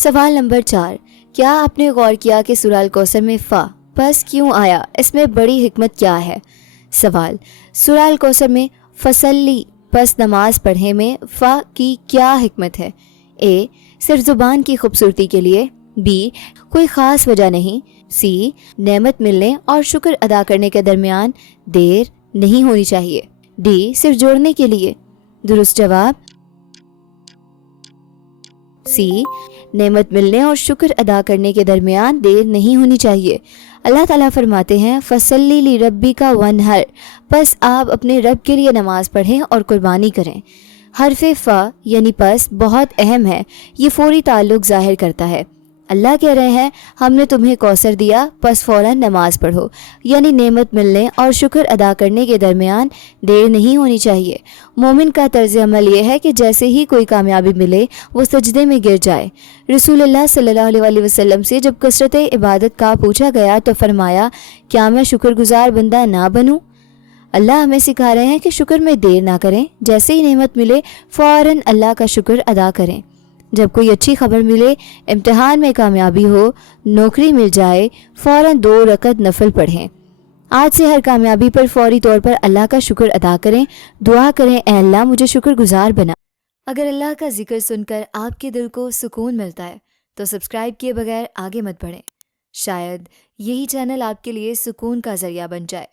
سوال نمبر 4، کیا آپ نے غور کیا کہ سورہ الکوثر میں فا پس کیوں آیا؟ اس میں بڑی حکمت کیا ہے؟ سوال، سورہ الکوثر میں فصلی پس نماز پڑھیں میں فا کی کیا حکمت ہے؟ اے، صرف زبان کی خوبصورتی کے لیے، بی، کوئی خاص وجہ نہیں، سی، نعمت ملنے اور شکر ادا کرنے کے درمیان دیر نہیں ہونی چاہیے، ڈی، صرف جوڑنے کے لیے۔ درست جواب سی، نعمت ملنے اور شکر ادا کرنے کے درمیان دیر نہیں ہونی چاہیے۔ اللہ تعالیٰ فرماتے ہیں فصلی لربک وانحر، پس آپ اپنے رب کے لیے نماز پڑھیں اور قربانی کریں۔ حرف فا یعنی پس بہت اہم ہے، یہ فوری تعلق ظاہر کرتا ہے۔ اللہ کہہ رہے ہیں ہم نے تمہیں کوثر دیا پس فوراً نماز پڑھو، یعنی نعمت ملنے اور شکر ادا کرنے کے درمیان دیر نہیں ہونی چاہیے۔ مومن کا طرز عمل یہ ہے کہ جیسے ہی کوئی کامیابی ملے وہ سجدے میں گر جائے۔ رسول اللہ صلی اللہ علیہ وسلم سے جب کثرت عبادت کا پوچھا گیا تو فرمایا کیا میں شکر گزار بندہ نہ بنوں؟ اللہ ہمیں سکھا رہے ہیں کہ شکر میں دیر نہ کریں، جیسے ہی نعمت ملے فوراً اللہ کا شکر ادا کریں۔ جب کوئی اچھی خبر ملے، امتحان میں کامیابی ہو، نوکری مل جائے، فوراً 2 رکعت نفل پڑھیں۔ آج سے ہر کامیابی پر فوری طور پر اللہ کا شکر ادا کریں، دعا کریں اے اللہ مجھے شکر گزار بنا۔ اگر اللہ کا ذکر سن کر آپ کے دل کو سکون ملتا ہے تو سبسکرائب کیے بغیر آگے مت بڑھیں، شاید یہی چینل آپ کے لیے سکون کا ذریعہ بن جائے۔